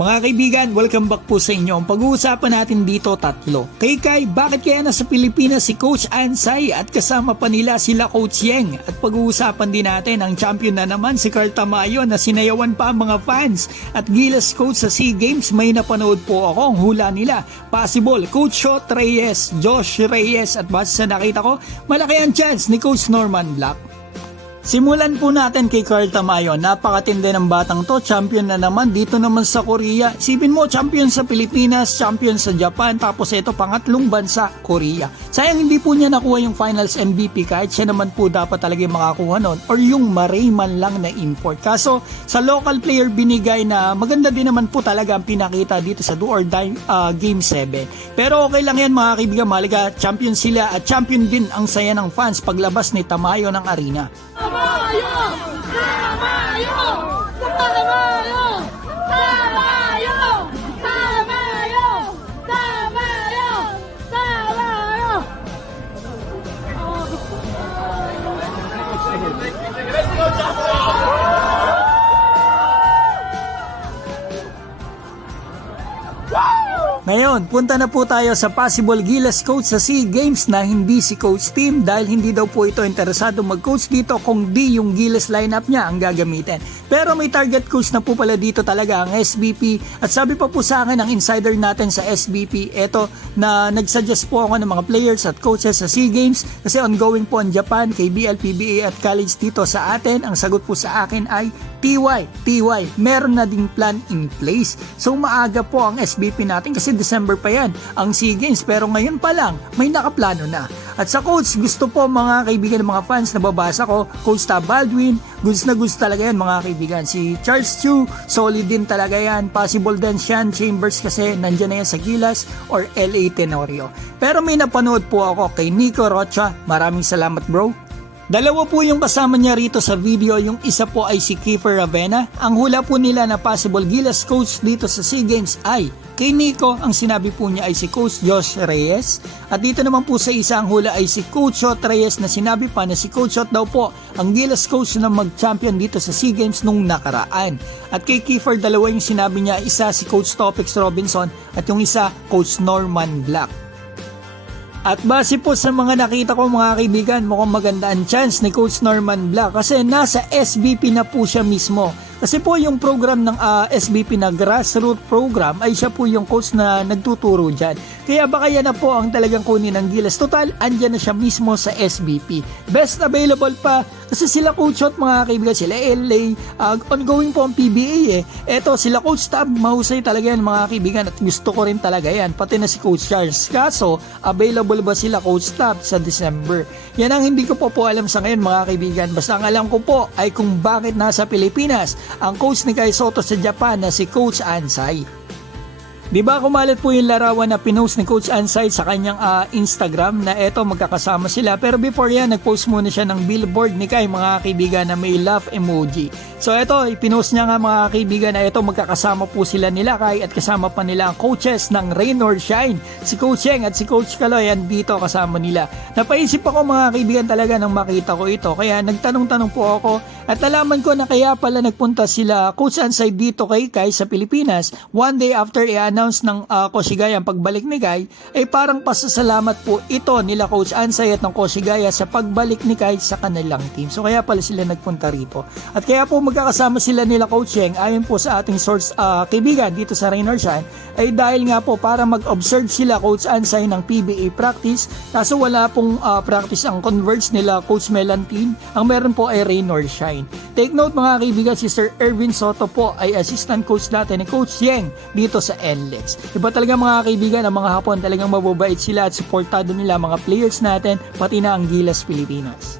Mga kaibigan, welcome back po sa inyo. Ang pag-uusapan natin dito tatlo. Kay, bakit kaya nasa Pilipinas si Coach Ansay at kasama pa nila sila Coach Yeng? At pag-uusapan din natin ang champion na naman si Carl Tamayo na sinayawan pa ang mga fans. At Gilas Coach sa SEA Games, may napanood po ako ang hula nila. Possible, Coach Shot Reyes, Josh Reyes at base sa nakita ko, malaki ang chance ni Coach Norman Black. Simulan po natin kay Carl Tamayo. Napakatindi ng batang to, champion na naman dito naman sa Korea. Isipin mo, champion sa Pilipinas, champion sa Japan, tapos ito pangatlong bansa, Korea. Sayang hindi po niya nakuha yung finals MVP kahit siya naman po dapat talaga makakuha nun or yung Marayman lang na import. Kaso sa local player binigay na maganda din naman po talaga ang pinakita dito sa do or die Game 7. Pero okay lang yan mga kaibigan, mahalaga champion sila at champion din ang saya ng fans paglabas ni Tamayo ng arena. Tamayo! Tamayo! Tamayo! Tamayo! Tamayo! Tamayo! Tamayo! Ngayon, punta na po tayo sa possible Gilas coach sa SEA Games na hindi si Coach Tim dahil hindi daw po ito interesado mag-coach dito kung di yung Gilas lineup niya ang gagamitin. Pero may target coach na po pala dito talaga ang SBP at sabi pa po sa akin ang insider natin sa SBP, eto na nagsuggest po ako ng mga players at coaches sa SEA Games kasi ongoing po ang Japan, KBL, PBA at college dito sa atin. Ang sagot po sa akin ay TY, meron na ding plan in place. So maaga po ang SBP natin kasi December pa yan ang SEA Games pero ngayon pa lang may nakaplano na. At sa coach, gusto po mga kaibigan ng mga fans na babasa ko, Coach Tab Baldwin, goods na goods talaga yan mga kaibigan. Si Charles Chu, solid din talaga yan. Possible din Sean Chambers kasi nandyan na yan sa Gilas or LA Tenorio. Pero may napanood po ako kay Nico Rocha. Maraming salamat bro. Dalawa po yung kasama niya rito sa video, yung isa po ay si Kiefer Ravena. Ang hula po nila na possible Gilas coach dito sa SEA Games ay kay Nico, ang sinabi po niya ay si Coach Josh Reyes. At dito naman po sa isa ang hula ay si Coach Shot Reyes na sinabi pa na si Coach Shot daw po ang Gilas coach na mag-champion dito sa SEA Games nung nakaraan. At kay Kiefer, dalawa yung sinabi niya, isa si Coach Topix Robinson at yung isa Coach Norman Black. At base po sa mga nakita ko mga kaibigan, mukhang maganda ang chance ni Coach Norman Black kasi nasa SBP na po siya mismo. Kasi po yung program ng SBP na grassroots program ay siya po yung coach na nagtuturo dyan. Kaya baka yan na po ang talagang kunin ng Gilas. Total, andyan na siya mismo sa SBP. Best available pa kasi sila Coach Shot mga kaibigan, sila LA, ongoing po ang PBA eh. Eto sila Coach Tab, mahusay talaga yan mga kaibigan at gusto ko rin talaga yan. Pati na si Coach Charles. Kaso, available ba sila Coach Tab sa December? Yan ang hindi ko po alam sa ngayon mga kaibigan. Basta ang alam ko po ay kung bakit nasa Pilipinas ang coach ni Kai Soto sa Japan na si Coach Ansay. Diba kumalat po yung larawan na pinost ni Coach Ansay sa kanyang Instagram na eto magkakasama sila. Pero before yan, nagpost muna siya ng billboard ni Kai mga kaibigan na may laugh emoji. So eto, ipinost niya nga mga kaibigan na eto magkakasama po sila nila Kai at kasama pa nila ang coaches ng Rain or Shine. Si Coach Yeng at si Coach Kaloy dito kasama nila. Napaisip ako mga kaibigan talaga nang makita ko ito. Kaya nagtanong-tanong po ako at alaman ko na kaya pala nagpunta sila Coach Ansay dito kay Kai sa Pilipinas. One day after i-announce ng Koshigaya ang pagbalik ni Kai ay parang pasasalamat po ito nila Coach Ansay at ng Koshigaya sa pagbalik ni Kai sa kanilang team. So kaya pala sila nagpunta rito. At kaya po magkakasama sila nila Coach Yeng ayon po sa ating source kaibigan dito sa Rain or Shine ay dahil nga po para mag-observe sila Coach Ansay ng PBA practice kaso wala pong practice ang Converge nila Coach Melan team. Ang meron po ay Rain or Shine. Take note mga kaibigan, si Sir Erwin Soto po ay assistant coach dati ni Coach Yeng dito sa NLEX. Iba talaga mga kaibigan, ang mga Hapon talagang mababait sila at supportado nila mga players natin pati na ang Gilas Pilipinas.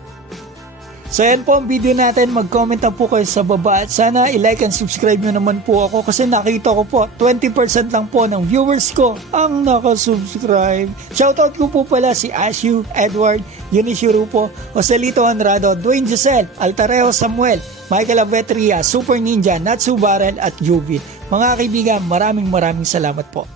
So yan po ang video natin, mag-comment na po kayo sa baba at sana i-like and subscribe nyo naman po ako kasi nakita ko po 20% lang po ng viewers ko ang nakasubscribe. Shoutout ko po pala si Ashu, Edward, Eunice Rupo, Joselito Andrado, Dwayne Giselle, Altareo Samuel, Michael Avetria, Super Ninja, Natsu Barrel at Juvin. Mga kaibigan, maraming salamat po.